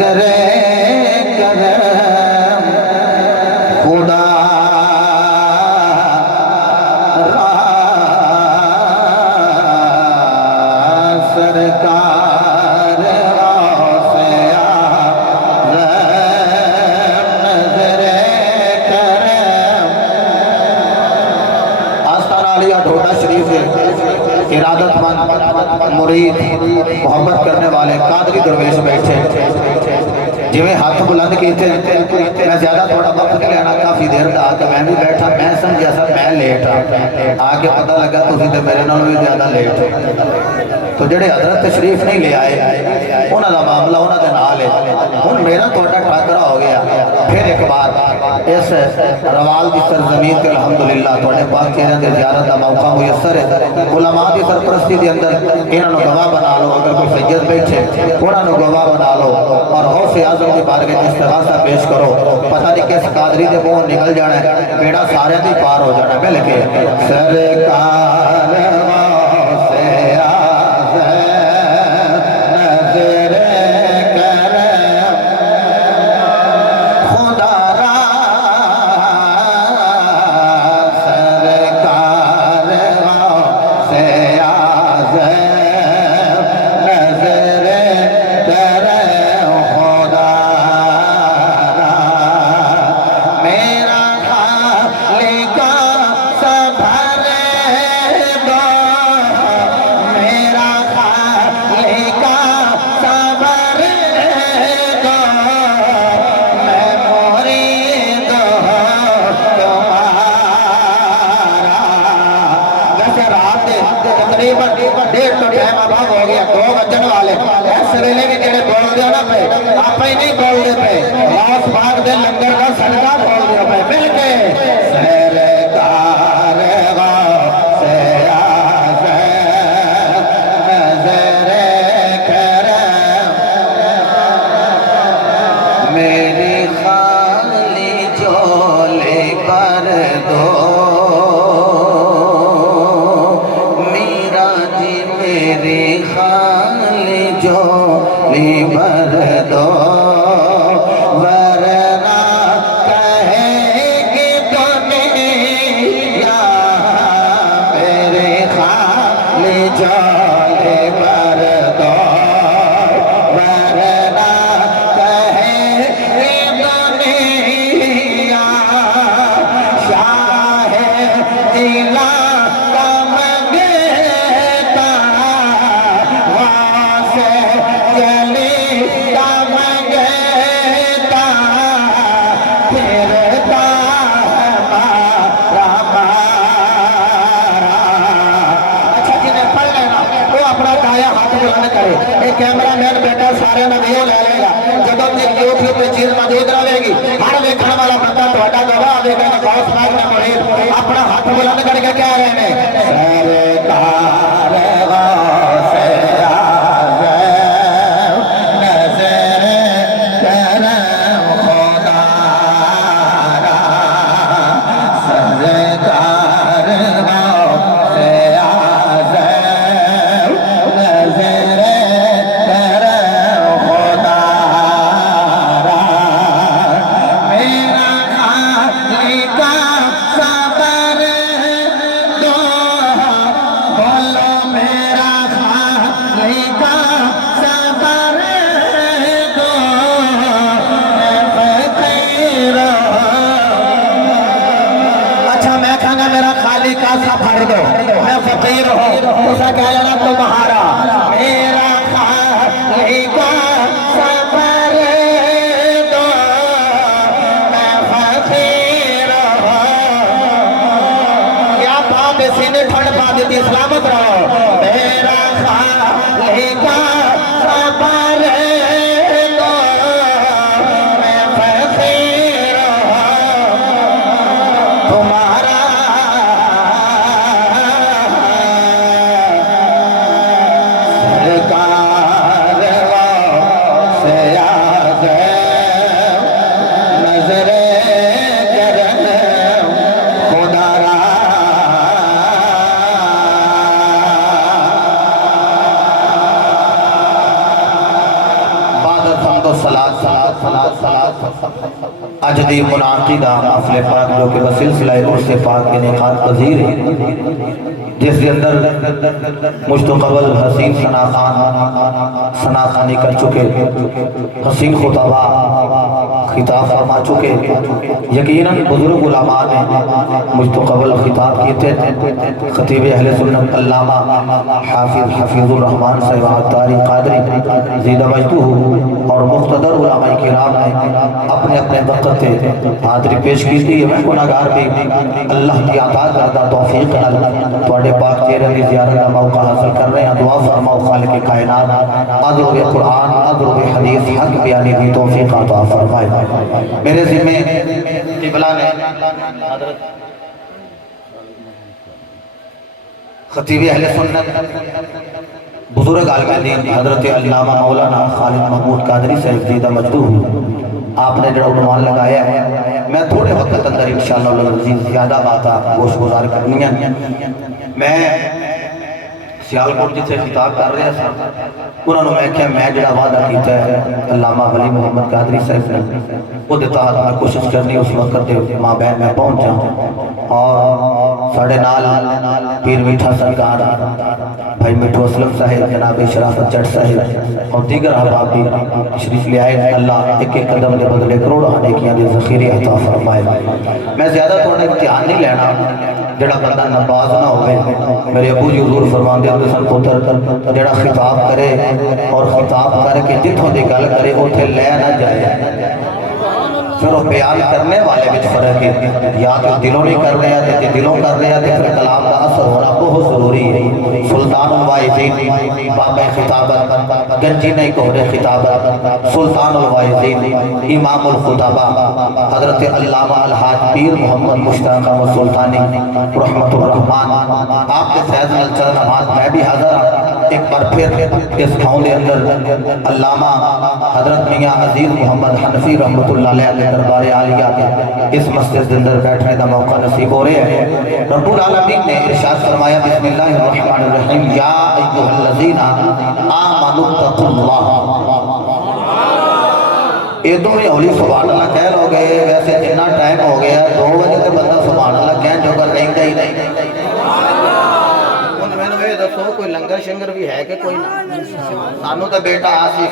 नजरे करम खुदा सरकार से नजरे करम। आस्ताना अलिया ढोडा शरीफ इरादतमंद मुरीद मोहब्बत करने वाले कादरी दरवेश बैठे जिवें हाथ बुलंद किए थे। मैं ज्यादा थोड़ा वक्त नहीं लेना, काफी देर आके मैं भी बैठा, मैं समझा सर मैं लेट आके पता लगा तुम तो मेरे नालों भी ज्यादा लेट हो। तो जेडे हजरत तशरीफ नहीं ले आए उन्हों का मामला उन्होंने नाल है। हुण मेरा थोड़ा टाकरा हो गया। फिर एक बार इस रवाल की सरजमीन से अलहमदुलिल्लाह थोड़े पाक चेहरे की ज़ियारत का मौका मुयसर है। उलमा की सरपरस्ती के अंदर इन्होंने गवाह बना लो, अगर कोई सैयद बैठे उन्होंने गवाह बना लो और हौसे आजम के बारे में इस्तिगासा पेश करो। पता नहीं किस कादरी के मुँह निकल जाना है, बेड़ा सारे ही पार हो जाना। मिल के सरकार डेढ़ तो टाइम अभाव हो गया, 2 बजन वाले इस वेले भी जेडे बोलते हो ना पे आप ही नहीं बोलते पे लाश बाग दे लंगर का सदका बोल दियो पे मिल के सरकार से नजरे करम मेरी खाली झोली पर दो मेरी खाली झोली भर दो वरना कहेगी दुनिया मेरी खाली झोली भर दो वरना कहेगी दुनिया शाह दिला कैमरा मैन बेटा सारे वीडियो ले लेगा जो यूट्यूब पे चीज मौजूद रहेगी। हर देखने वाला बंदा थोड़ा गवाह देगा अपना हाथ बुलंद करके कह रहे हैं भर दो मैं फकीर हूँ उसा कह लेना तुम्हारा मेरा खाली का सफर दो मैं फकीर हूँ। क्या बात है, सीने ठंड पा देती, सलामत रहो। मेरा खाली का सफर दो मैं फकीर हूँ तुम्हारा अज दी मुनाकिदा महफिल पाक जो कि सिलसिला उर्स पाक के निकात पजीर है, जिस अंदर मुश्तकबल हसीन सना खानी कर चुके, हसीन खुतबा खिताब फरमा चुके। यकीनन बुजुर्ग उलमा ने मुश्तकबल खिताब किए थे। खतीब अहले सुन्नत अल्लामा हाफिज हफीजुर रहमान साहिब अत्तारी कादरी ज़ीदा वजदुहु और मुख्तदर उलमा किराम ने अपने अपने वक्त से हाज़री पेश की थी। मैं गुनाहगार भी अल्लाह की अता करदा तौफीक नाल तुहाडे पाक चेहरे की ज़ियारत का मौका हासिल कर रहे हैं। दुआ फरमाओ खालिक कायनात अज़्र कुरान अज़्र हदीस हक बयानी की तौफीक अता फरमाए। मेरे ज़िम्मे क़िबला ने हज़रत खतीब अहले सुन्नत बुजुर्ग आलिम दीन हज़रत अल्लामा मौलाना खालिद महमूद कादरी साहिब ज़ीदा मजदूह आपने जो उन्वान लगाया है, मैं थोड़े वक्त अंदर इंशाअल्लाह ज़्यादा बात गोशगुजार करनी है। मैं सियालकोट जिसे खिताब कर रहा था उन्होंने मैं क्या मैं जो वादा किया है अल्लामा वली मुहम्मद कादरी साहिब ने वो तहत मैं कोशिश करनी उस वक्त माँ बहन मैं पहुँच जाऊँ और साढ़े नाल पीर मीठा सरकार भाई मिठू असलम साहिब जनाब शराफत जट साहिब और दीगर अहबाब भी शरीफ ले आए। अल्लाह एक एक कदम के बदले करोड़ आने की ज़ख़ीरे अता फरमाए। मैं ज़्यादा थोड़ा इम्तिहान नहीं लेना, जड़ा बंदा नबाज ना हो। मेरे अबू जी हुजूर फरमाते होंदे सन पुत्र जड़ा खिताब करे और खिताब करके जिथों की गल करे उथे लै ना जाए, फिर वो बयान करने वाले में फर्क है। या तो दिलों नहीं कर रहे हैं, तो दिलों कर रहे हैं तो फिर कलाम का असर होना बहुत जरूरी है। सुल्तान वाइज़ीन बाबा खिताबत गंजी नहीं कोहरे खिताबत सुल्तान वाइज़ीन इमामुल खुतबा हजरत अल्लामा अलहाज पीर मोहम्मद मुश्ताक अहमद सुल्तानी रहमतुर रहमान आपके फैज़ में चल नमाज मैं भी हाज़िर हूँ। एक बार फिर इस गाँव के अंदर अल्लामा हजरत मियाँ अजीज मोहम्मद हनफी रहमतुल्लाह अलैह के दरबार आलिया के इस मस्जिद के अंदर बैठने का मौका नसीब हो रहा है। रब्बुल आलमीन ने इरशाद फरमाया बिस्मिल्लाहिर्रहमानिर्रहीम या अय्युहल्लज़ीना आमनुत्तकुल्लाह। ये तो में होली सुभान अल्लाह कह लोगे। वैसे जितना टाइम हो गया 2 बजे तो बंदा सुभान अल्लाह कह जोगा रहता ही नहीं। दसो कोई लंगर शंगर भी है कि कोई ना? सानू तो बेटा आसिफ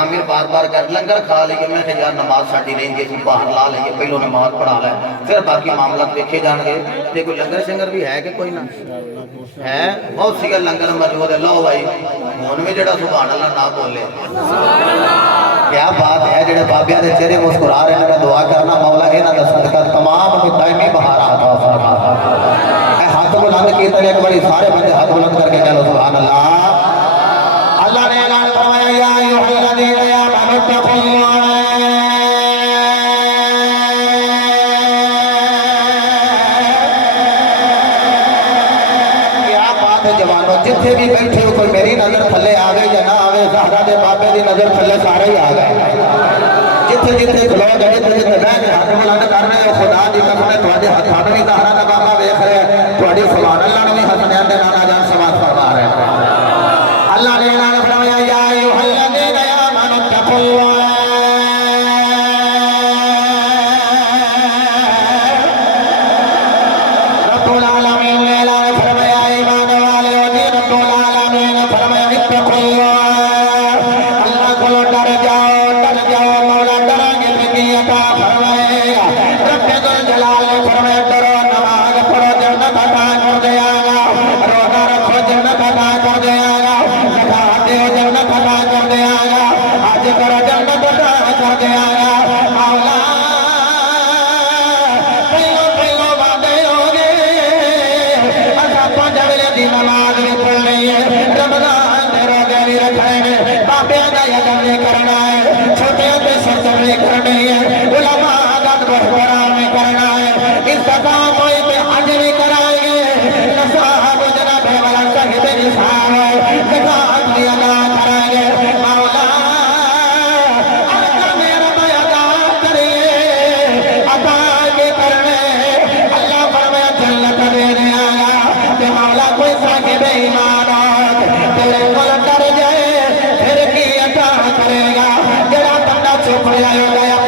आमिर बार बार कर लंगर खा लीए। मैं यार नमाज साड़ी रही है बाहर ला लीए, पहलो नमाज पढ़ा लै फिर बाकी मामला देखे जाएंगे। तो कोई लंगर शंगर भी है कि कोई ना है? बहुत सी लंगर मौजूद है। लो भाई हुण भी जो सुभान अल्लाह ना बोले क्या बात है। जो बाबिया के चेहरे मुस्कुरा रहे हैं, मैं दुआ करना मौला इन्हां दा सदका तमाम दायमी बहारा अता फरमा। हाथ बुलंद की एक बड़ी सारे बंदे हाथ बुलंद करके कह लो सुभान अल्लाह। अल्लाह ने ऐलान फरमाया या अय्युहल्लज़ीना आमनुत्तकुल्लाह। क्या बात है जवानों, जिथे भी बैठे हो कोई मेरी नजर थले आवे या ना आवे, ज़हरा दे बाबे की नजर थले सारे ही आ गए। जिथे जिथे खलो गए जिथे जिथे बह के हाथ बुलंद कर रहे हो खुदा की कसम है तुहाडे हत्थां में भी ज़हरा दा बाबा वेख रहे हैं, तुहाडी सुभान अल्लाह ने भी हसनैन दे नाल जान समाज फरमा रहे हैं। अल्लाह ने ऐलान फरमाया या अय्युहल्लज़ीना आमनुत्तकुल्लाह। रब्बुल आलमीन ने ऐलान फरमाया ईमान वाले ओ जी रब्बुल आलमीन ने फरमाया इत्तकुल्लाह। अल्लाह को डर जाओ मौला डरांगे तो की अता फरमाएगा। रब्बे दुल जलाल ने फरमाया डरो नमाज पढ़ो जन्नत अता कर देगा, रोजा रखो जन्नत अता कर देगा, ज़कात दो जन्नत अता कर देगा, हज करो जन्नत अता कर देगा। मौला पहलो पहलो वादे हो गए असा 5 वेले दी नमाज भी पढ़नी है, रमजान दे रोजे भी रखने हैं, बाबे का यजन भी करना है, छोटे पे सरसर भी करनी है, उलमा का बहराम भी करना है, इस्तिकाम होई पे हज भी कराएंगे, नसाब जनाब वाला साहिब निसाब ज़कात भी अदा कराएंगे। मौला अल्लाह मेरा अदा करिए अदा के करने अल्लाह फरमाया जन्नत देने आया। कि मौला कोई साहिब ईमान तेरे को डर जाए फिर की अता करेगा। जरा बंदा चुप जाएगा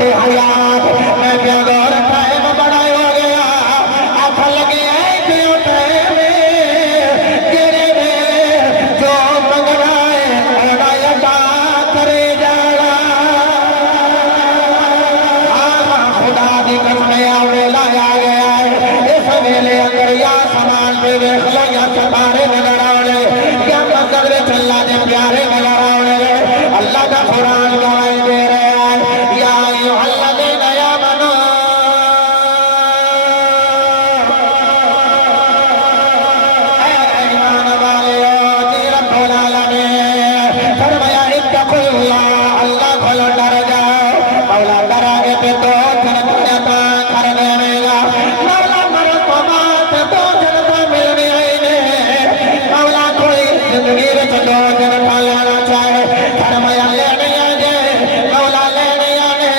बाटे हयात मैं क्या गौर टाइम बड़ा हो गया आख लगे क्यों टाइम तेरे में जो मंगना है ओड़ा अदा करे जाना खुदा दी कसम आवड़े लाया गया है इस वेले अंदर या समान पे देख लो या सितारे नजर आवड़े या मंदिर में चल्ला दे प्यारे नजर आवड़े अल्लाह का कुरान गवाही दे रहा है या अय्युहल्लज़ीना आमनू ऐ ईमान वालेओ जी रब्बुल आलमीन फरमाया इत्तक़ुल्लाह अल्लाह को डर जाओ मौला डरागे पे तो जन्नत कर देगा मौला मर को बात तो जन्नत मिलनी है मौला कोई जिंदगी में तो जन्नत लेना चाहे फरमाया लेने आजे मौला लेने आने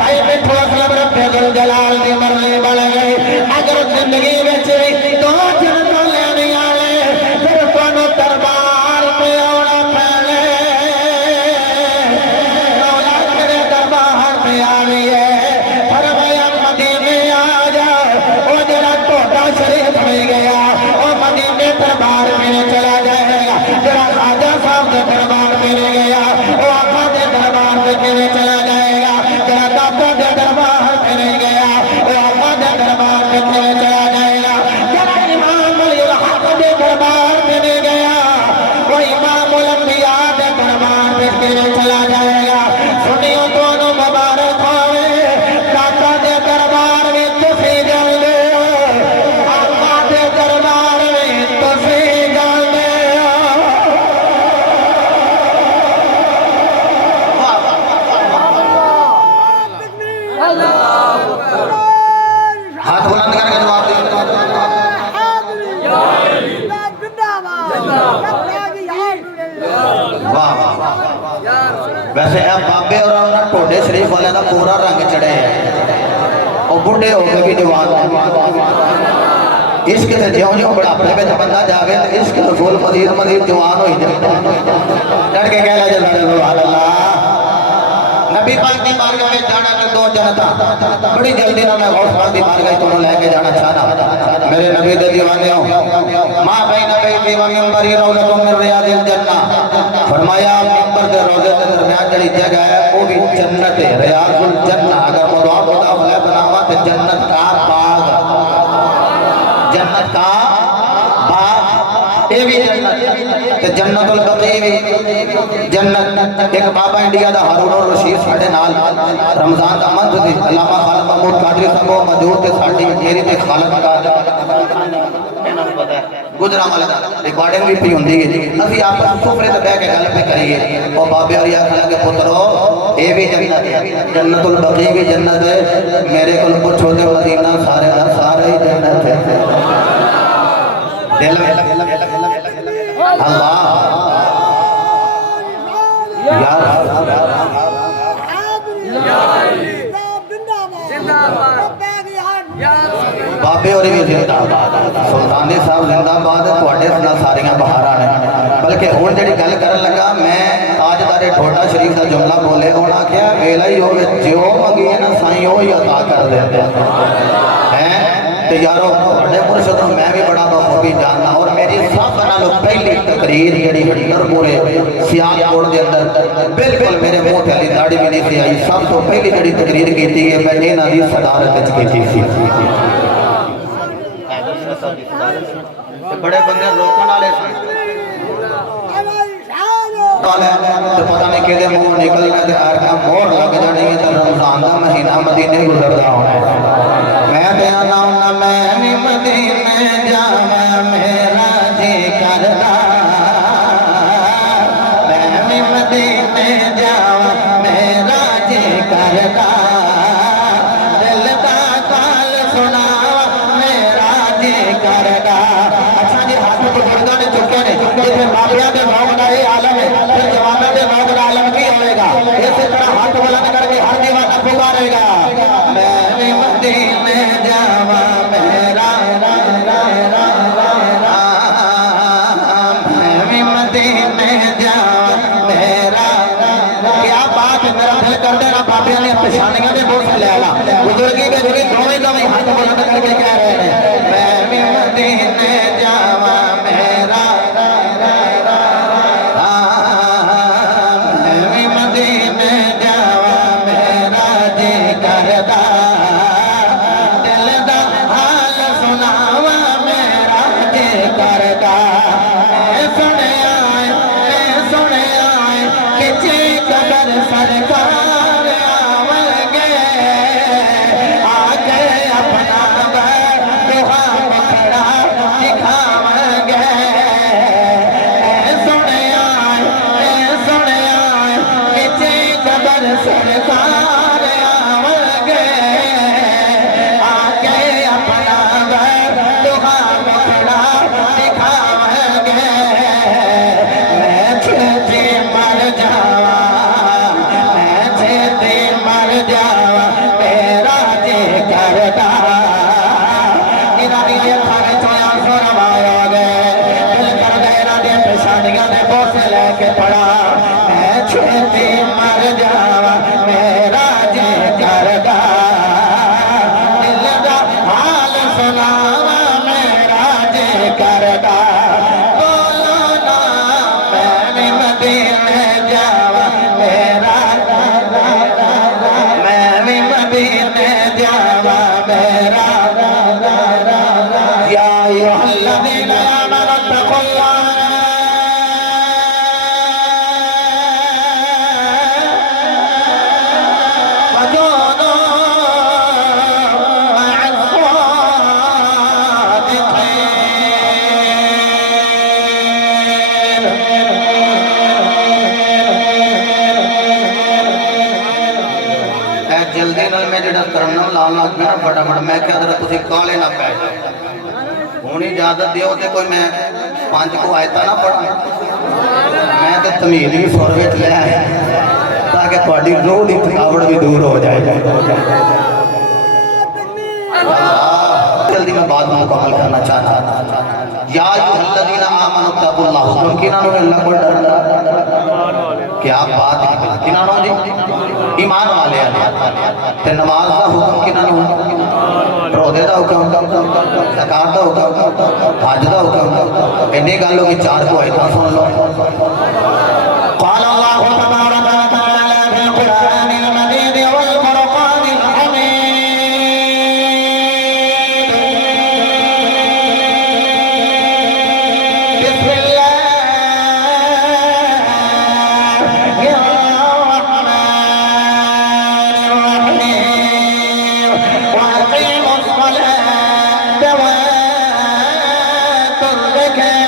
भाई पे ठोस लब रब्बे दुल जलाल दी मरली बढ़ गई अगर जिंदगी में तो जन्नत लेने आने फिर कोनो दरबार पे आना पहले मौला तेरे दरबार पे आनी है फरमाया मदीने आ जाओ ओ जरा टोटा शरीफ में गया ओ मदीने दरबार में चला जाएगा जरा राजा साहब के दरबार में गया ओ आका के दरबार में चला जाएगा जरा दादा के दरबार में गया ओ आका के दरबार में चला जाएगा जरा इमाम अली हक के दरबार में गया वो इमाम उल अंबिया के दरबार में चला जाएगा सुनियो दोनों मुबारक होवे दादा के दरबार में तुसी जल दे आका के दरबार में तुसी जल दे हाथ बुलंद करके जवाब वाह वाह वैसे अब बाबे और टोडे शरीफ वाले का पूरा रंग चढ़े और बुढ़े हो गए भी जवान इश्क से ज्यों ज्यों बुढ़ापे में बंदा जावे तो इश्क रसूल मजीद मजीद जवान हो जाए डर के कह लगे सुभान अल्लाह नबी पाक की बारगाह में जाना तो दो जनता बड़ी जल्दी ना मैं गौस पाक की बारगाह तो लेके जाना चाहना मेरे नबी दे दीवाने हो मां बैन बैती व मिंबरी रौज़तुम मिन रियादिल जन्नह फरमाया मिंबर दे रोजे के दरमियान जड़ी जगह है वो भी जन्नत है रियादुल जन्नह अगर मुदाफ मुदाफ बनावा तो जन्नत का बाग जन्नत का बाग ये भी जन्नत ते जन्नतुल बकी भी जन्नत एक बाबा इंडिया दा हारून रशीद साडे नाल रमजान दा मंथ सी अल्लामा खालिद महमूद कादरी साहब मौजूद ते साडी मेरी ते खालिद का इन्हां नूं पता है गुजरावाले दा रिकॉर्डिंग भी पई हुंदी है असि आपस सोफे ते बैठ के गल पे करिए ओ बाबे और आखन लगे पुत्रो ये भी जन्नत है जन्नतुल बकी भी जन्नत है मेरे कोल पूछो ते मदीना सारे दा सारे ही जन्नत है दिल में अल्लाह बाबे और भी जिंदाबाद सुल्तानी साहब जिंदाबाद थोड़े सारिया बहारा ने बल्कि हूँ जी गल कर लगा मैं ताजदारे ठोडा शरीफ का जुमला बोले उन्हें आख्या वेला ही हो जो मंगी है ना साई वो ही अता कर देते हैं तो यारो थोड़े मुर्शद मैं भी बड़ा बखूबी जानना और मेरी सब नालों पहली तकरीर जी पूरे सियालकोट के अंदर बिल्कुल मेरे मुंह से अली दाढ़ी भी नहीं सी आई सब तो पहली जी तकरीर की है मैं इन्हों की सदारत की बड़े बंदे रोकने वाले तो पता नहीं कि मुंह निकलना तो हर का मोड़ लग जानी है तो रमजान का महीना मदीने गुजरता होना मैं बयाना होना मैं भी मदीने जावा मेरा जी करदा मैं भी मदीने जावा मेरा जी करदा दिल का काल सुनावा मेरा जी करदा अच्छा जी हाथ बुजुर्गों ने चुके ने जिसे माफिया के भाव का ये आलम है फिर जवानों के भाव का आलम की होएगा इसी तरह हाथ बुलंद करके हर दीवार पुकारेगा मैं भी मदीने जावा मेरा मैं भी मदीने जावा मेरा क्या बात मेरा दिल कर देना बाबे ने पेशानियां दे बोझ लैला बुजुर्गी के जुड़ी दोवें दोवें हाथ बुलंद करके कह रहे हैं मैं भी मदीने जावा मेरा मैं भी मदीने जावा मेरा जी करदा दिल दा हाल सुनावा मेरा जी करदा सुने आए किसी कबर सरकार आवेंगे आके अपना घर दुआ मुखड़ा दिखावेंगे सुने आए किसी कबर सरकार आवेंगे आके अपना घर दुआ मुखड़ा दिखावेंगे मैं छेती मर जावा मेरा जी करदा इन्होंने थाने चोया सुरमाया गए दिल कर देना दे पेशानियां ने बोझ लेके पड़ा मैं छेती मर जावा मेरा जी करदा दिल दा हाल सुनावा मेरा जी करदा बोलो ना मैं भी मदीने जावा मेरा मैं भी मदीने जावा मेरा या अय्युहल्लज़ीना आमनू तक़ुल्लाह वकूनू मअस-सादिक़ीन जल्दी नाल मैं जेड़ा करना लाल लाल मेरा फटाफट मैं क्या जरा तुसी काले ना पै जाओ हुण इजाजत दियो ते कोई मैं 5 को आयता ना पढ़ा मैं तो तमीज भी सुर विच ले आया ताकि तुहाडी रूह दी थकावट भी दूर हो जाए जल्दी मैं बात मुकम्मल करना चाहता या अय्युहल्लज़ीना आमनू तक़ुल्लाह हुक्म किना नु अल्लाह को डरना क्या बात है किना नु जी ईमान वाले ते नमाज दा हुक्म किना नु रोजे दा हुक्म ज़कात दा हुक्म हज दा हुक्म इन्नी गल होगी 4 को आयत सुन लो क़ाल अल्लाहु तबारक व तआला फिल कुरानिल मजीद वल फुरक़ानिल हमीद बिस्मिल्लाहिर रहमानिर रहीम व अक़ीमुस सलात व आतुज़ ज़कात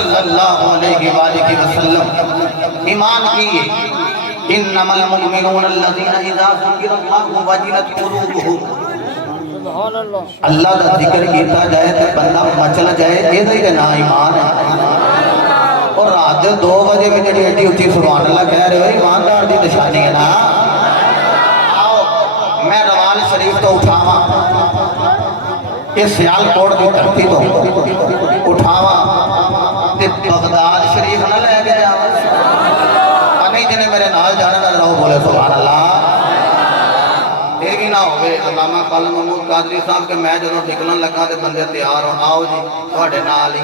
सल्लल्लाहु अलैहि वसल्लम ईमान किए इन्नमल मुमिनून अल्लज़ीना इज़ा ज़ुकिरल्लाहु वजिलत क़ुलूबुहुम अल्लाह का जिक्र किया जाए तो बंदा मचल जाए ये ना ईमान है। और रात 2 बजे में जी एडी उच्ची सुभान अल्लाह कह रहे हो ईमानदार की निशानी है ना। आओ मैं रवाल शरीफ तो उठावा इस सियालकोट की धरती तो उठावा बगदाद शरीफ ना लैके जावा नहीं जिन्हें मेरे नाल जाने ना रहो बोले सुभान अल्लाह। ये भी ना हो अल्लामा कालम महमूद कादरी साहब के मैं जो निकलन लगा तो बंदे तैयार हो आओ जी थोड़े नाल ही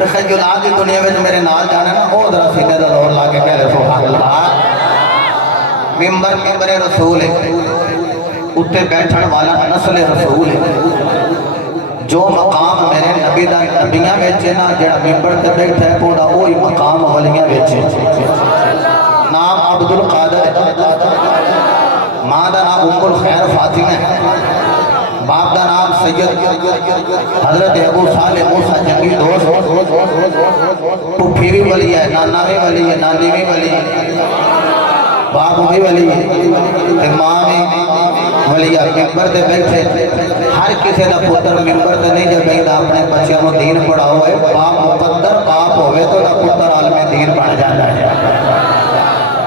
तखय्युलात की दुनिया में मेरे नाल जाना ना वो जरा सीने का जोर ला के कह रहे सुभान अल्लाह। मिंबर मिंबर रसूल है उत्ते बैठने वाला नस्ल रसूल है। जो मकाम मेरे नबी दा नबियां विच है ना जेड़ा मिंबर ते बैठा है ओदा वही मकाम वलियां विच है। नाम अब्दुल कादर मां दा नाम उम्मुल खैर फातिमा है बाप का नाम सैयद हजरत अबू सालेह मूसा जंगी दोस्त पुफी भी वली है नाना भी वली है नानी भी वली है बाप भी वली है मां भी वली है। मिंबर से बैठे हर किसी का पुत्र मिंबर से नहीं जब बैठता अपने बच्चों को दीन पढ़ाओ है बाप मुकद्दर बाप होवे तो पुत्र आलम दीन बन जाता है।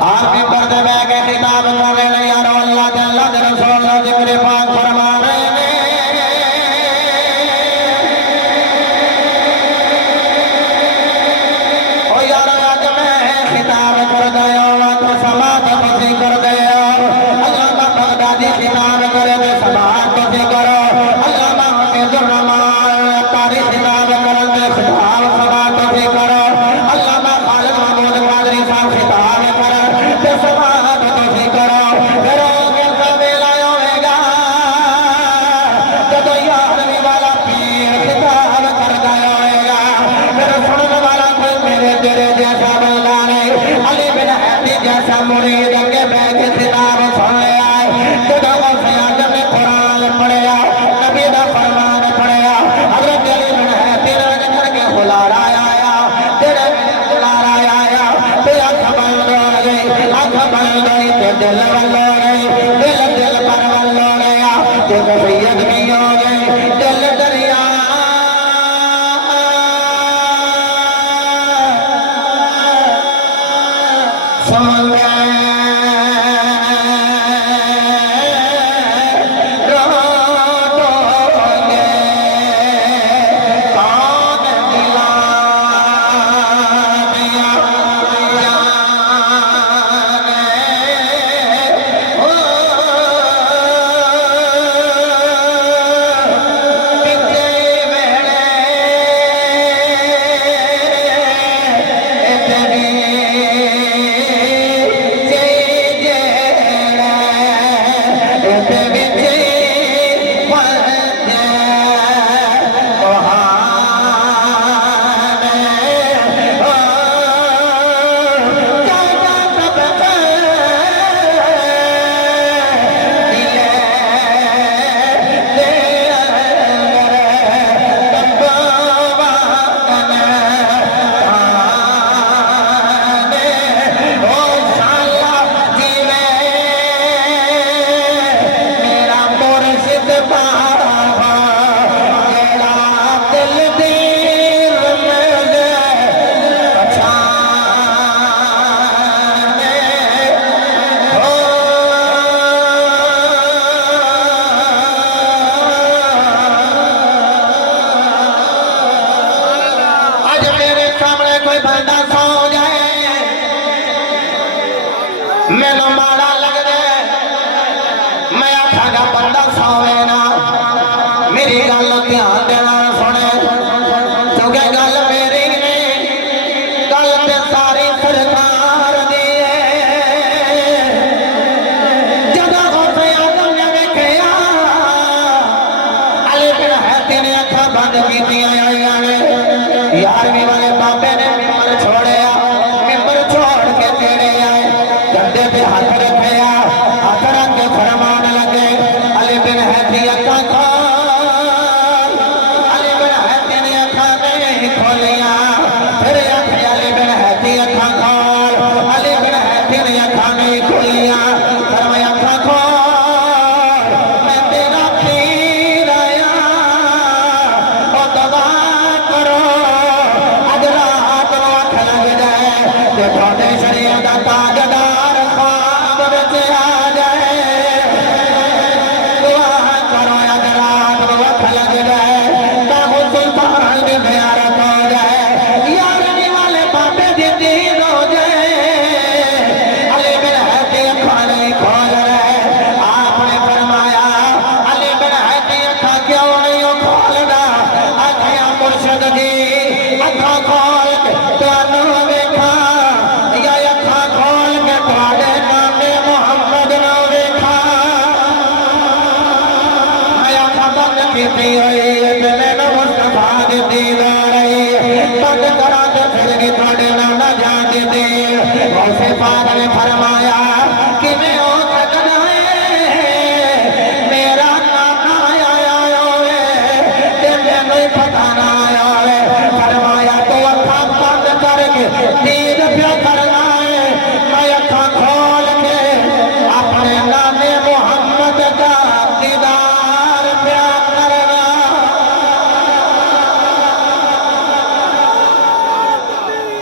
आप मिंबर से बैठ के किताब कर रहे यारो अल्लाह के रसूल जिक्र पाक फरमा रहे हैं। अखा खोल के तुहानू वेखा या अखा खोल के तुहाडे नामे मुहम्मद नू वेखा मैं अखा बंद कीती होई ते मैनू मुस्तफा दी दीदार आई बंद करा ते फिर भी तुहाडे नाल ना जान दी गौसे पाक ने फरमाया किवें हो सकदा है मेरा नाना आया होवे ते मैनू पता ना आया होवे फरमाया तो अखा बंद करके दीद प्या करना है मैं अखा खोल के अपने नामे मुहम्मद का दीदार प्या करना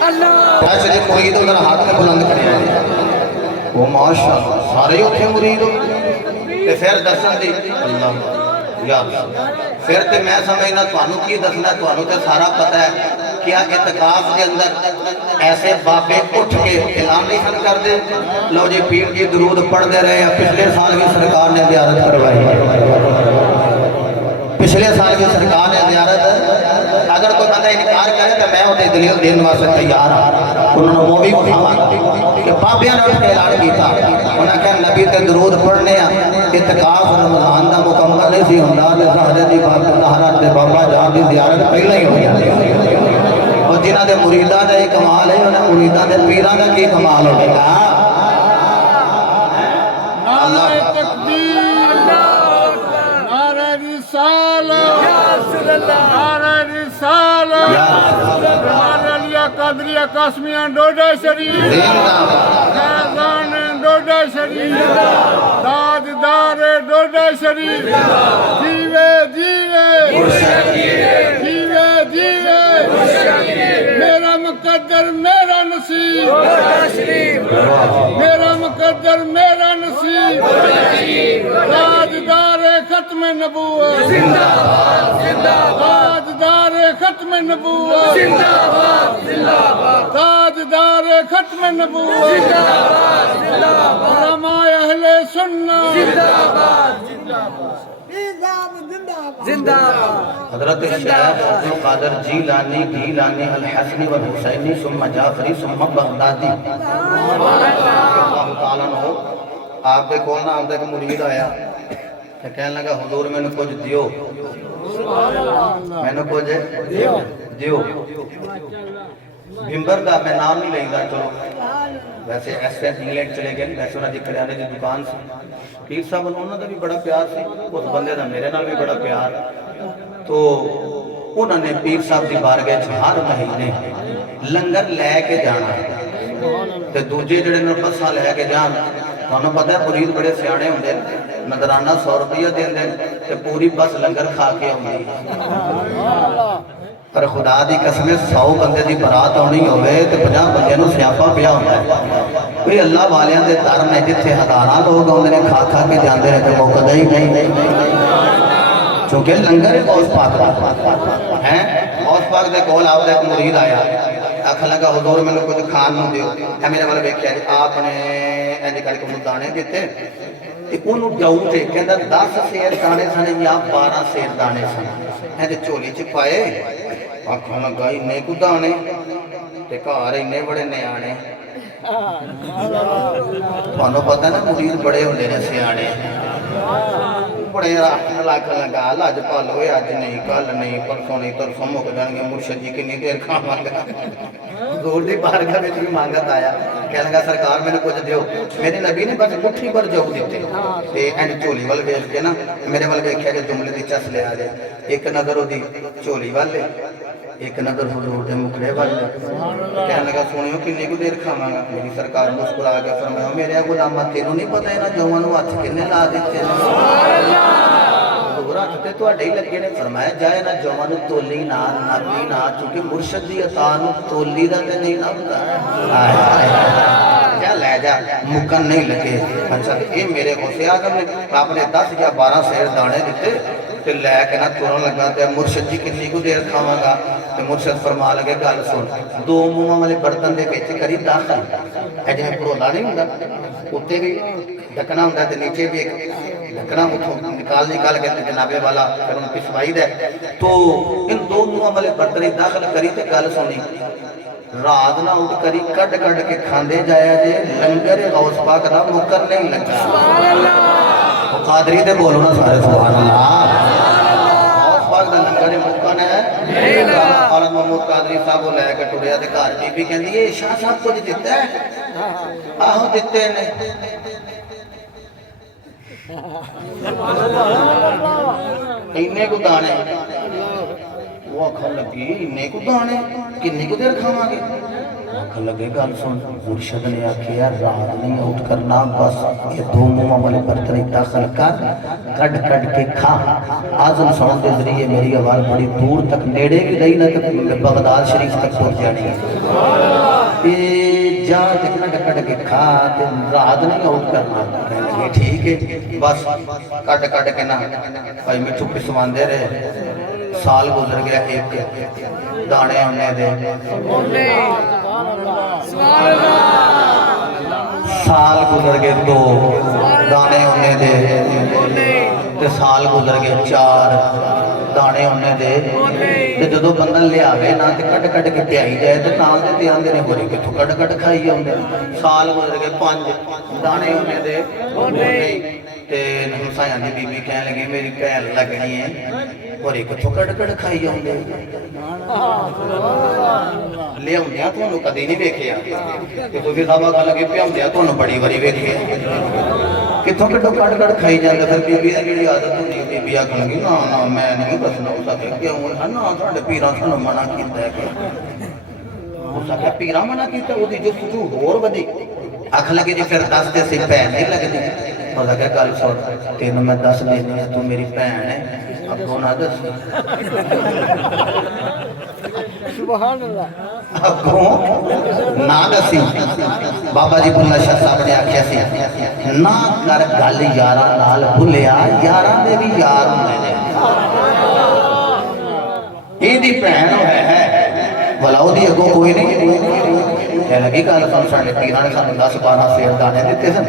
अल्लाह ऐसे मुरीद उधर हाथ में बुलंद करे वो माशाअल्लाह सारे उठे मुरीद ते फिर दसन दी अल्लाह यार फिर ते मैं समझना तुहानू की दसना तुहानू ते सारा पता है क्या इत्काफ के अंदर ऐसे बाबे उठ के ऐलान नहीं सन करते लो जी पीर की दरूद पढ़ते रहे हैं पिछले साल भी सरकार ने ज़ियारत करवाई पिछले साल भी सरकार ने ज़ियारत अगर कोई बंदा इनकार करे तो मैं उसे दलील देने वास्ते तैयार हाँ उन्होंने वो भी उठावांगा कि बाबिया ने उठ के ऐलान किया उन्हें कहा नबी ते दरूद पढ़ने इत्काफ रमजान का मुकम्मल नहीं सी हुंदा ते साडे दी बाबा जान की ज़ियारत पहले ही हो जाती और जिन्हों के मुरीदा का ये कमाल है उन्हें मुरीदा के पीर का की कमाल होगा कादरिया कासमिया डोडा शरीफ डोडा शरीफ ताजदार डोडा शरीफ जीवे जीवे जीवे जीवे मेरा मुकद्दर मेरा नसीब मेरा मुकद्दर मेरा नसीब ताजदार खत्म नबूवत ताजदार खत्म नबूवत ताजदार खत्म नबूवत उलमा अहले सुन्नत हज़रत शेख अब्दुल कादिर जीलानी गीलानी अल हसनी वल हुसैनी सुम्मा जाफरी सुम्मा बगदादी आपके कोल ना आंदा कि मुरीद आया ते कहन लगा हुजूर मैनू कुछ दियो मैनू कुछ दियो बिंबर का मैं नाम नहीं लेंदा चलो वैसे ऐसे इंग्लैंड चले गए वैसे उन्होंने करियाने की दुकान से पीर साहब उन्होंने भी बड़ा प्यार से उस बंदे का मेरे नाल भी बड़ा प्यार तो उन्होंने पीर साहब की बारगाह हर महीने लंगर लैके जाना ते दूजे जिहड़े बसा लैके जान तुहानू पता है मुरीद बड़े सियाणे होंदे नजराना 100 रुपया देंदे ते पूरी बस लंगर खा के आउंदी पर खुदा दी कसम 100 बंदे की बरात आनी होवे ते 50 बंदे नूं स्यापा पिया होंदा कोई अल्लाह वालियां दे दर ने जिथे हज़ारां लोग आउंदे ने खा खा के जांदे ने ते मुकदा ही नहीं क्योंकि लंगर गौस पाक दा है गौस पाक दे कोल आपदा एक मुरीद आया आख लगा हुजूर मैनू कुछ खान नूं दिओ है मेरे वाल वेख्या आपने इंज करके उन्होंने दाने दिते डाउट है कहता 10 सेर दाने सन या 12 सेर दाने सन ऐसे झोली च पाए आखन लगा इन्ने कु दाने ते घर इन्ने बड़े न्याणे थानू पता ना मुरीद बड़े होंदे ने सियाणे बड़े लग लगा लज पालो अज नहीं कल नहीं परसों नहीं तरसों मुक जाएंगे मुर्शद जी किन्नी देर खावांगा दूर की बारगाह में भी मांगत आया कह लगा सरकार मैंने कुछ दियो मेरे नबी ने बस मुट्ठी भर जाऊ दिते एंड झोली वाल वेख के ना मेरे वाल वेख्या कि जुमले की चस ले आ जाए एक नजर ओदी झोली वाल एक नजर हुजूर दे मुखड़े वाल कह लगा सुनियो किन्नी कु देर खावांगा मेरी सरकार मुस्कुरा के फरमाया मेरे गुलामा तेनू नहीं पता इन्हां जौवां नूं हत्थ किन्ने ला दिते ते तुहाडे ही लगे ने फरमाया जाए ना जौवां नूं तोली ना नापी ना क्योंकि मुर्शद दी अता नूं तोली दा ते नहीं ना हुंदा जा ले जा मुकन नहीं लगे अच्छा ये मेरे गौसे आज़म ने आपने 10 या 12 सेर दाने दिते ते लैके ना तुरन लगा ते मुर्शद जी कितनी कु देर खावांगा ते मुर्शद फरमा लगे गल सुन 2 मूहां वाले बर्तन दे विच करी दाखल है जिवें भरोला नहीं हुंदा उत्ते भी ढकना हुंदा ते नीचे भी एक ढकना उठो निकाल के जनाबे वाला फिर उन पिछवाई दे। तो इन दो मुंह वाले बर्तन दाखिल करी तो गल सुनी रात ना उठ करी कट के खांदे जाया जे लंगर गौस पाक दा मुकर नहीं लगा। कादरी दे बोलो ना सारे सुभान अल्लाह। गौस पाक दा लंगर मुकर है नहीं लगा। और मोहम्मद कादरी साहब लेके टुरिया ते घर बीबी कहंदी है शाह साहब कुछ दिता है आहो दिते ने इन्ने को दाने वो आखन लगी इन्ने को दाने किन्नी को देर खावांगे आखन लगे गल सुन मुर्शद ने आखिया रात नहीं उठ करना बस ये दो मुंह वाले बर्तन दाखिल कर कट के खा। आजम साउंड के जरिए मेरी आवाज बड़ी दूर तक नेड़े भी गई ना तो बगदाद शरीफ तक पहुंच जानी है। जा कट के खा रात नहीं आउट करना ठीक है। बस कट के ना भाई मिठू पिसवांदे रहे। साल गुजर गया एक दाने होने दे साल गुजर गए दो दाने होने दे ते साल गुजर गए चार दाने होने दे ते जो बंदा लियावे ना ते कट के प्याई जाए तो नाल ते आंदे ने बोरी किथों कट खाई आउंदे। साल गुजर गए 5 दाने होने दे ते हमसायां दी बीबी कहन लगी मेरी भैन लगनी है बोरी किथों कट खाई आउंदे। लियाउंदियां तुहानू कदी नहीं वेखिया ते तुसीं साहब आखन लगे पियाउंदियां तुहानू बड़ी वारी वेखिया किथों किथों कट खाई जाते। फिर बीबी की जी आदत होंगी बीबी आखन लगी ना ना मैं नहीं दसना उस आखे क्यों ना साढ़े पीर सानू मना किया उस आखे पीर मना किया वो जो होर वधी आख लगे जी फिर दस ते असीं भैन नहीं लगदी। उस आखे गल सुन तेन मैं दस देनी तू मेरी भैन है अगों ना दस अगों ना दसी। बाबा जी बुल्ला शाह साहब ने आख्या सी ना कर गल यारां नाल भुलिया यारां दे भी यार हुंदे ने एदी भैन है भला ओदी अगों कोई नहीं कह लगी गल सुन साडे पीरां ने सानू 10-12 सेब दाने दिते सन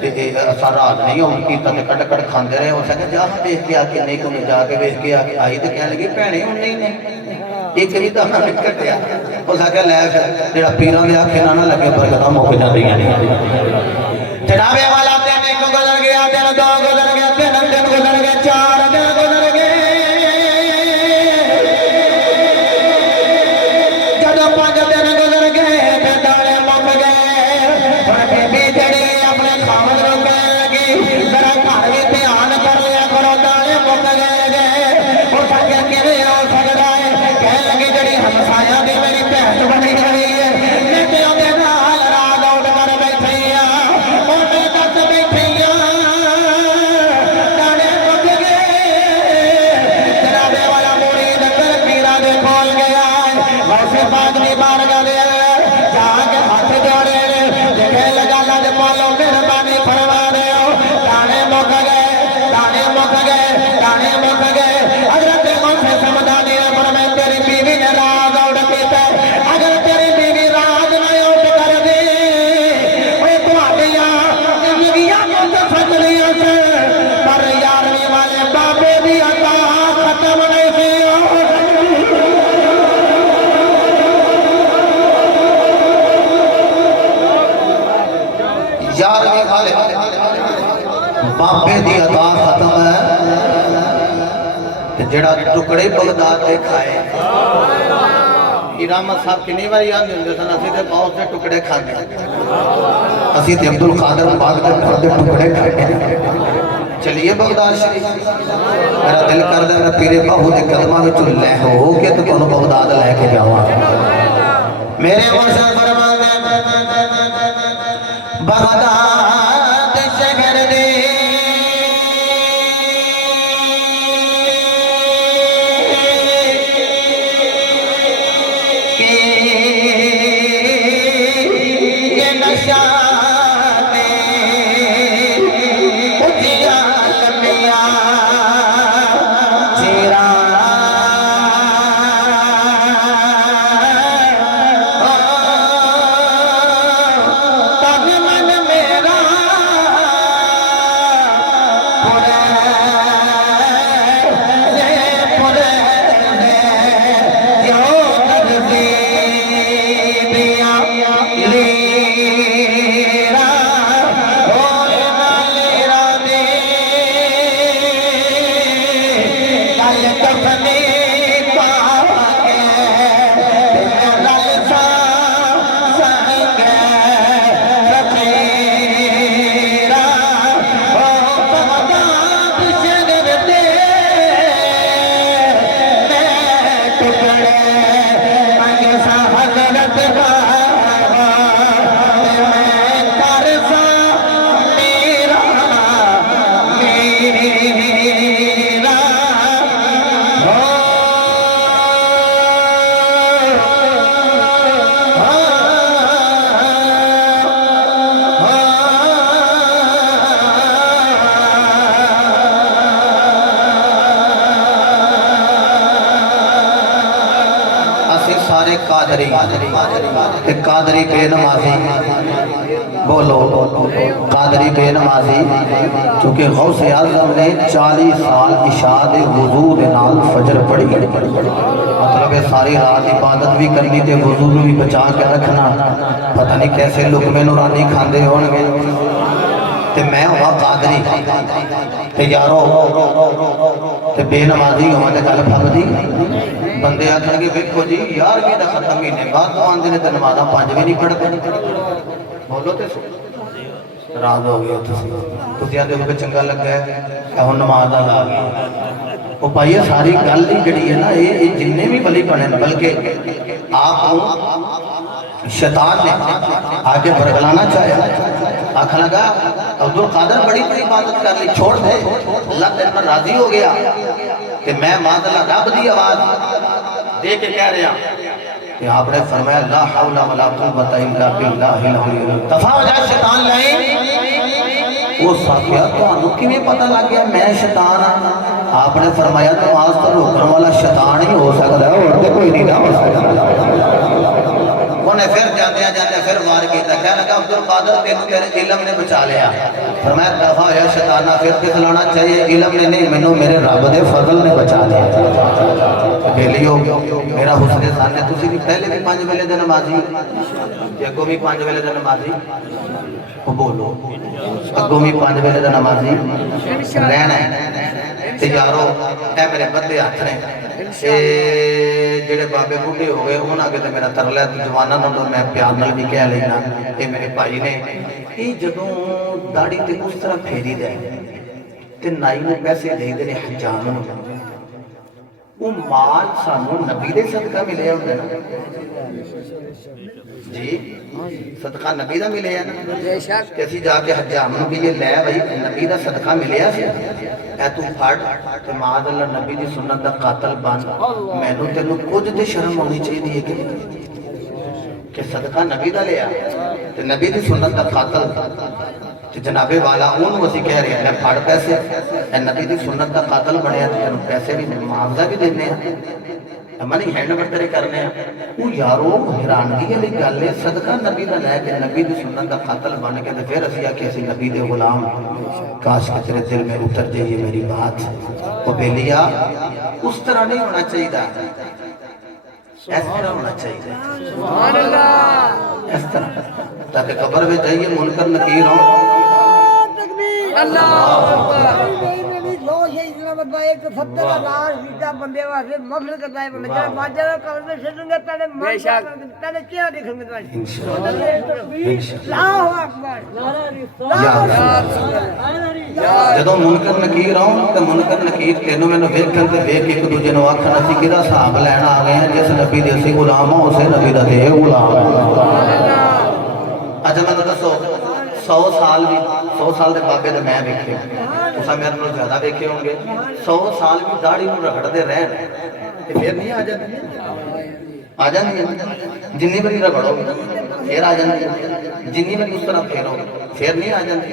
ते असां रात नहीं आउट कीता ते कट खांदे रहे। उस आखे जा देख के आके नहीं को जाके वेख के आके आई ते कह लगी भैणे उन्ने ही ने एक भी दाना नहीं कटिया। उस आखे लै फिर जेड़ा पीरां दे आखे ना लगे बरकतां मुक जांदियां ने। जनाबे वाला दिन एक गुजर गया दिन दो गुजर गया तीन दिन गुजर गए 4 दिन गुजर गए जदों 5 दिन गुजर गए ते दाने मुक गए। हुण बीबी जड़ी अपने खावद नूं कहण लगी मेरा घर भी ध्यान कर लिया करो दाने मुक गए। उस आखे किवें हो सकदा है कहण लगी जड़ी हमसाया दी मेरी भैन बनी हुई है मैं ते ओदे नाल रात आउट कर बैठी आ ओदे तक बैठी दाने मुक गए। जनाबे वाला मुरीद कर पीरा दे खोल गया वैसे बात नहीं बार गए जाके हाथ जोड़े देखे लगा लज पालो मेहरबानी फरमा दे दाने मुक गए दाने मुक गए दाने मुक गए। हजरत मौसे समझाने पर मैं तेरी बीवी ने राज आउट किया अगर तेरी बीवी राज न आउट कर दे तुहाडियां जिंदगियां तो सकदियां से पर 11वीं वाले बाबे दी अता खत्म नहीं सी। बाबे दी अता खत्म है जेड़ा टुकड़े बगदाद के खाए इरामत साहब कितनी बारी आंदे हुंदे सन असीं ते बहुत से टुकड़े खाते असीं ते अब्दुल कादर बाग दे टुकड़े खाते। चलिए बगदाद शरीफ मेरा दिल कर दे मैं पीरे बाहू के कदमां विच ले हो के ते तुहानूं बगदाद लेके जावां। मेरे मुर्शिद फरमांदे बगदाद शहर दे कफनी पाके लालसा संग फकीरा ओ बगदाद शहर दे मैं टुकड़े मंग सा हजरत बाबा मैं करसा मेरा मेरा हो ਅਸੀਂ ਸਾਰੇ ਕਾਦਰੀ ਤੇ ਕਾਦਰੀ ਬੇਨਮਾਜ਼ੀ बोलो कादरी बेनमाजी क्योंकि गौसे आज़म ने 40 साल इशाद वुज़ू दे नाल फजर पढ़ी मतलब है सारी रात इबादत भी करनी ते वुज़ू भी बचा के रखना पता नहीं कैसे लुकमे नूरानी खांदे होणगे ते मैं हुआ कादरी ते यारो ते बेनमाजी होवां ते गल फबदी बंदे आखणगे वेखो जी 11वीं दा खत्म महीने बाद आंदे ने ते नमाज़ां 5 भी नहीं पढ़दे बोलो तो राज हो गया तुम आते चंगा लगा है हम नमाज का ला गया वो भाई सारी गल ही जी है ना ये जिन्ने भी बली बने बल्कि आप शैतान ने आगे बरगलाना चाहे आख लगा अब्दुल कादर बड़ी बड़ी इबादत कर ली छोड़ दे अल्लाह तेरे पर राजी हो गया कि मैं मादला रब की आवाज दे के कह रहा कि आपने फरमाया ला हौला वला कुव्वता इल्ला बिल्लाहिल अलील दफा हो जा शैतान लाइन वो साथिया ਤੁਹਾਨੂੰ ਕਿਵੇਂ पता लग गया मैं शैतान हां आपने फरमाया तो आज तो रोकने वाला शैतान ही हो सकता है और तो कोई नहीं ना हो सकता उन्हें फिर जाते फिर वार किया कह लगा अब्दुल कादर तेन तेरे इलम ने बचा लिया फरमाया दफा होया शैताना फिर किसलाना चाहिए इलम ने नहीं मैनू मेरे रब दे फजल ने बचा लिया बेलियो मेरा हुस्न सामने तुसी भी पहले भी 5 वेले दे नमाजी अगो भी 5 वेले दे नमाजी वो बोलो अगो भी 5 वेले दे नमाजी रहना है ते यारो ए मेरे बंदे हाथ ने ए जेड़े बाबे बूढ़े हो गए उन्हां अगे ते मेरा तरला जवाना नूं मैं प्यार नाल भी कह लेना ये मेरे भाई ने ये जदों दाढ़ी ते उस तरह फेरी दे ते नाई नूं पैसे देंदे ने हजाम नूं वो माल सानू नबी दे सदका मिले होंगे ना जी सदका नबी दा मिले है ना बेशक ਅਸੀਂ ਜਾ ਕੇ ਹਜਾਮ ਨੂੰ ਵੀ ਇਹ ਲੈ ਭਾਈ ਨਬੀ ਦਾ ਸਦਕਾ ਮਿਲਿਆ ਸੀ ਐ ਤੂੰ ਫੜ ਤੇ ਮਾਦ ਅੱਲਾ ਨਬੀ ਦੀ ਸੁਨਨਤ ਦਾ ਕਾਤਲ ਬਣ ਮੈਨੂੰ ਤੈਨੂੰ ਕੁਝ ਤੇ ਸ਼ਰਮ ਆਉਣੀ ਚਾਹੀਦੀ ਹੈ ਕਿ ਸਦਕਾ ਨਬੀ ਦਾ ਲਿਆ ਤੇ ਨਬੀ ਦੀ ਸੁਨਨਤ ਦਾ ਕਾਤਲ जनाबे वाला उन्होंने असी कह रहे हैं फड़ पैसे नबी की सुन्नत का कातल बनया तेन पैसे भी मुआवजा भी देने मनी हैंड बर्तरे करने वो यारो हैरानगी वाली गल है सदका नबी का लैके नबी की सुन्नत का कातल बन के फिर असी आके असी नबी के गुलाम काश के तेरे दिल में उतर जाइए मेरी बात वो बेलिया उस तरह नहीं होना चाहिए इस तरह होना चाहिए सुभान अल्लाह इस तरह ताकि कब्र में जाइए मुनकर नकीर हो अल्लाह लो ये इतना बंदा एक 70,000 सीधा बंदे वास्ते मफल करता है बंदा जरा बाजार कर में सुनेंगे पहले बेशक पहले क्या देखेंगे तो अल्लाह अकबर ਜਦੋਂ ਮੁਨਕਰ ਨਕੀਰ ਆਉਣ ਤੇ ਮੁਨਕਰ ਨਕੀਰ ਤੈਨੂੰ ਮੈਨੂੰ ਵੇਖਣ ਤੇ ਵੇਖ ਇੱਕ ਦੂਜੇ ਨੂੰ ਆਖਣ ਅਸੀਂ ਕਿਹਦਾ ਹਿਸਾਬ ਲੈਣ ਆ ਗਏ ਹਾਂ ਜਿਸ ਨਬੀ ਦੇ ਅਸੀਂ ਗੁਲਾਮ ਹਾਂ ਉਸੇ ਨਬੀ ਦਾ ਤੇ ਗੁਲਾਮ ਹੈ अच्छा मैं दसो 100 साल भी 100 साल के बाबे तो मैं वेखे तुसा मेरे को ज्यादा वेखे होंगे 100 साल भी दाढ़ी में रगड़ते रहन फिर नहीं आ जाती जिन्नी बारी रगड़ो फिर आ जाती जिन्नी बारी उस तरह फेरो फिर नहीं आ जाती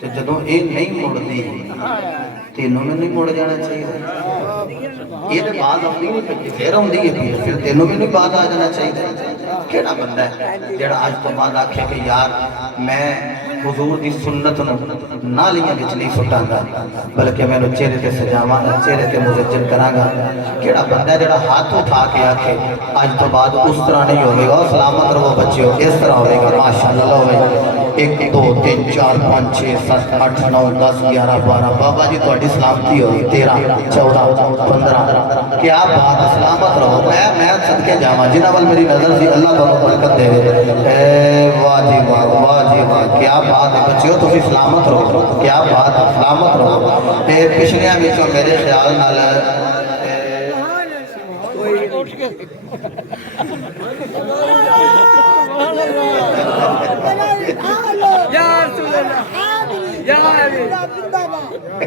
तो जो ये नहीं मुड़ती तेनों में नहीं मुड़ जाना चाहिए ये तो बात आती नहीं पी फिर आती है फिर तेनों भी नहीं बात आ जाना चाहिए केड़ा बंदा है जेड़ा अज तो बाद आखे कि यार मैं हुजूर दी सुन्नत नालियां विच नहीं सुटांगा बल्कि मैं चेहरे ते सजावांगा चेहरे ते मुजज्जल करांगा केड़ा बंदा है जेड़ा हाथ उठा के आखे अज तो बाद उस तरह नहीं होगा सलामत रहो बच्चों इस तरह होगा माशाअल्लाह होगा 1 2 3 4 5 6 7 8 9 10 11 12 बाबा जी थोड़ी सलामती हो 13 14 15 क्या बात सलामत रहो मैं सदके जावा जिन्हां वल मेरी नजर सी अल्लाह तुहानू बरकत देवे वाह जी वाह क्या बात है बच्चों तुसी सलामत रहो क्या बात है सलामत रहो ते पिछलियां विचों मेरे ख्याल नाल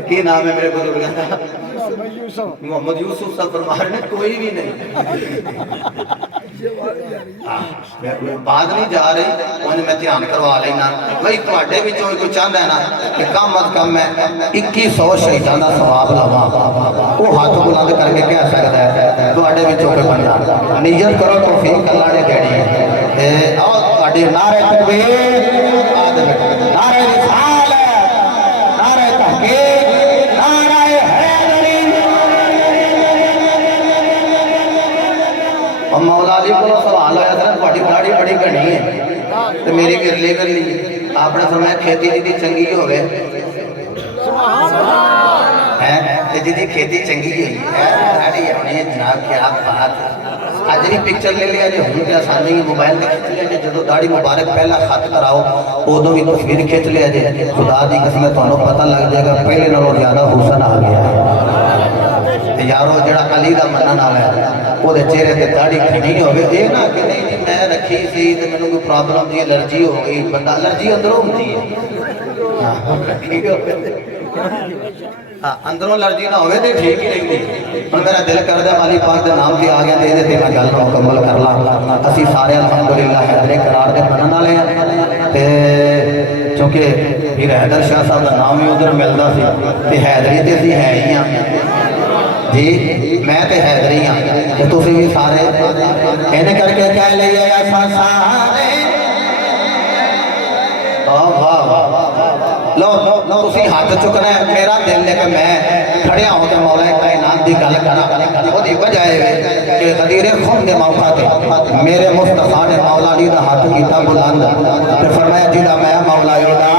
की नाम है मेरे बुजुर्ग का मोहम्मद यूसुफ साहब फरमा रहे हैं कोई भी नहीं बात नहीं जा रही उन्हें मैं ध्यान करवा लेना भाई ਤੁਹਾਡੇ ਵਿੱਚੋਂ ਕੋਈ ਚਾਹੁੰਦਾ है ना कि कम अज कम मैं 2100 शहीदां ਦਾ सवाब लवा वो हाथ बुलंद करके कह सकता है ਤੁਹਾਡੇ ਵਿੱਚੋਂ कोई बंदा नीयत करो तौफीक अल्लाह ने देनी है आओ ਤੁਹਾਡੇ नारे तकबीर नारे रिसालत नारे तहकीक नारे हैदरी और मौला अली को सवाल होया था ਤੁਹਾਡੀ दाढ़ी बड़ी घनी है तो मेरी गिरली कर ली आपने फरमाया खेती जी चंगी होवे है जी खेती चंगी हुई है दाढ़ी अपनी जनाब क्या बात अज भी पिक्चर ले लिया जो हूँ आसानी मोबाइल में खिंच लिया जो जो दाढ़ी मुबारक पहला खत कराओ उदों भी तस्वीर खिंच लिया जे खुदा की कसम तुहानू पता लग जाएगा पहले नालों ज्यादा हुसन आ गया है यारो जड़ा अली का मनन वाला है वो चेहरे से दाढ़ी खिनी होवे ये ना कि नहीं जी मैं रखी सी तो मैंने कोई प्रॉब्लम दी एलर्जी हो गई बंदा एलर्जी अंदरों होती है अंदरों एलर्जी ना होवे तो ठीक ही नहीं हुण मेरा दिल करदा माली पाक दे नाम के आ गया दे देते मैं गल मुकम्मल कर ला असी सारे अल्हम्दुलिल्लाह हैदरे करार दे मनन वाले हैं ते क्योंकि फिर हैदर शाह साहब का नाम भी उधर मिलता सी ते हैदरी ते असी है ही हां जी मैं तो हैदरी हाँ तो तुसी भी सारे इन्हें करके कह लिए सारे लो तुसी हाथ चुकना है मेरा दिल लेके मैं खड़िया हो के मौला कायनात की गल करा ओदी वजह है कि गदीरे खून के मौका ते मेरे मुस्तफा ने मौला अली दा हाथ कीता बुलंद ते फरमाया जिहड़ा मैं मौला योदा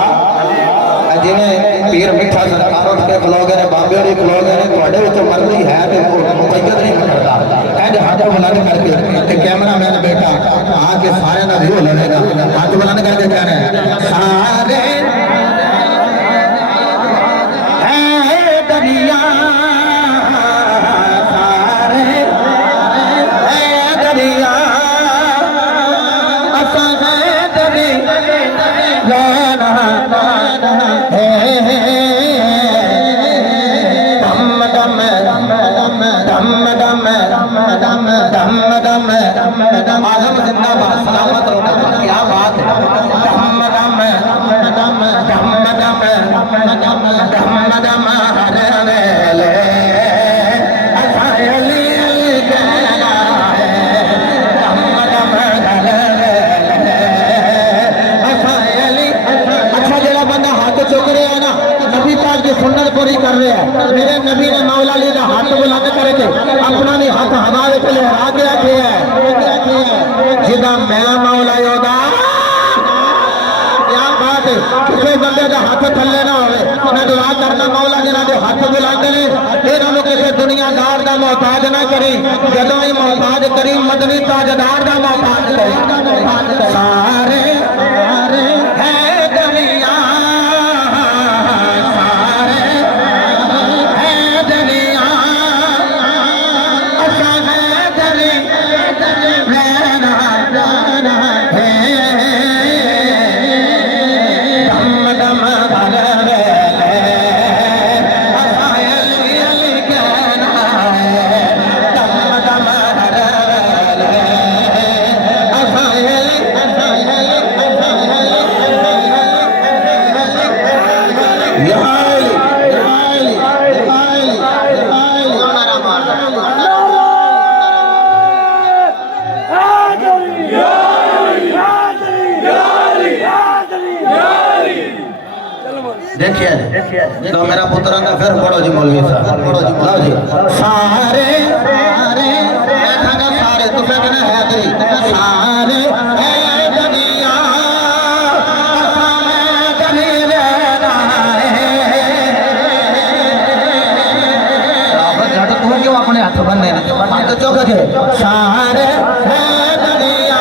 जिन्हें पीर मिठा सरकार उठ के खलोगे ने बाबे वाली खलोगे ने थोड़े विचों मर्जी है तो मुकैयद नहीं करता ऐसे हाथ बुलंद करके कैमरा मैन बेटा आके सारे का व्यू लेगा हाथ बुलंद करके कह रहे हैं सारे है दरिया सारे है दरिया असा है दरिया आलम जिंदाबाद सलामत रहो क्या बात है दम दम दम दम दम दम दम हरे ले अली कहना है दम दम हरे अली अच्छा जरा बंदा हाथ चुक रहा है ना नबी पाक की सुन्नत पूरी कर रहे हैं मेरे नबी ने मौला अली का हाथ बुलंद करके अपना भी हाथ हवा में लहरा के रखे है जिदा मैं मौला योदा क्या बात है किसी बंदे का हाथ थले ना हो मैं दुआ करना मौला जिन्हों के हाथ बुलंद ने इन्होंने किसी दुनियादार का मोहताज ना करी जदों ही मोहताज करी मदनी ताजदार का मोहताज करी सारे है दुनिया सारे है दुनिया असा है दरिया देखिए तो मेरा पुत्र का फिर पढ़ो जी मौलवी साहब पढ़ो जी लो जी सारे सारे सारे तो क्या कहना है सारे है दुनिया हथ बन्ने हाथ चुक के सारे दुनिया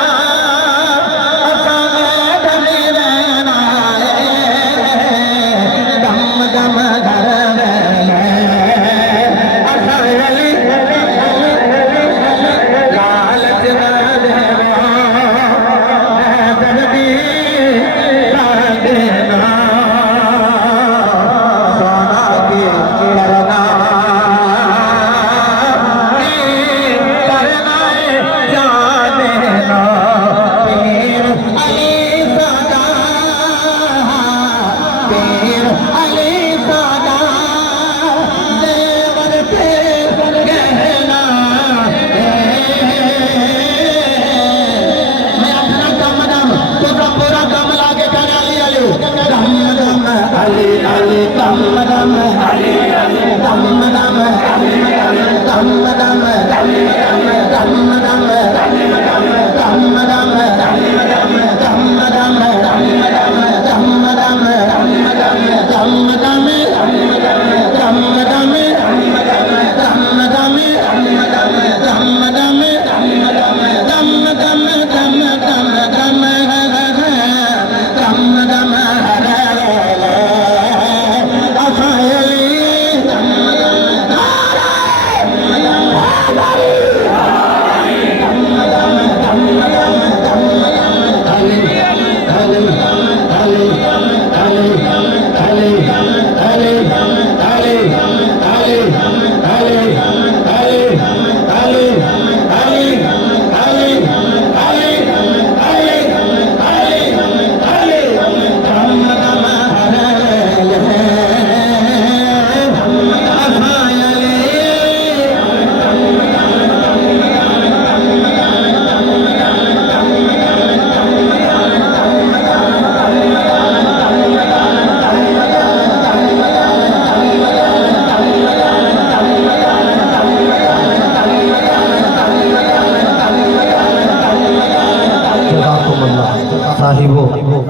साहिबो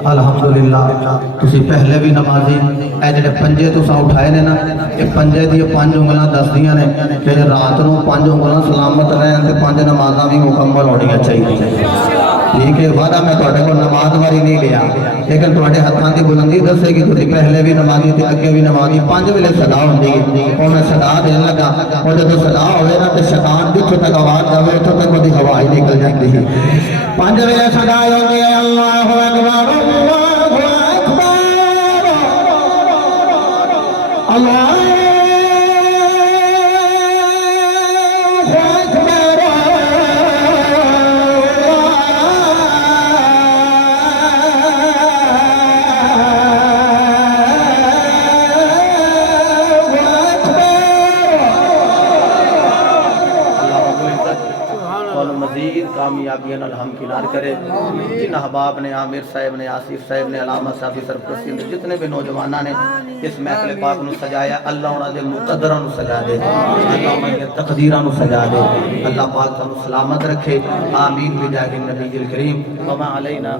अल्हम्दुलिल्लाह तुसी पहले भी नमाजी ए जेडे पंजे तुसा उठाए ने ना ये पंजे दी पांच उंगलां दसदियां ने कि रात नूं पांच उंगलां सलामत रहन ते पांच नमाज़ां भी मुकम्मल होणियां चाहिए। ठीक है वादा मैं तुहाडे कोल नमाज वारी नहीं लिया लेकिन तुहाडे हत्थां दी बुलंदी दसेगी तुसी पहले भी नमाजी ते अगे भी नमाजी पांच वेले सदा हुंदी है और मैं सदा देन लगा और जदों सदा होवे ना ते शैतान जिथों तक आवाज जावे उत्थों तक ओदी हवा ही निकल जाती है। पांच वेले सदा होंदी है अल्लाहु अकबर अल्लाहु अकबर कामयाबियां हमकिनार करे। जिन अहबाब ने आमिर साहब ने आसिफ साहब ने अलामा साफी सरप्रस्ती ने जितने भी नौजवानों ने इस महफिल पाक नूं सजाया अल्लाह उन्हां दे मुकद्दरां नूं सजा दे, अल्लाह उन्हां दी तकदीरां नूं सजा दे, अल्लाह पाक तुहानूं सलामत रखे। आमीन बिजाहि नबील करीम। वमा अलैना।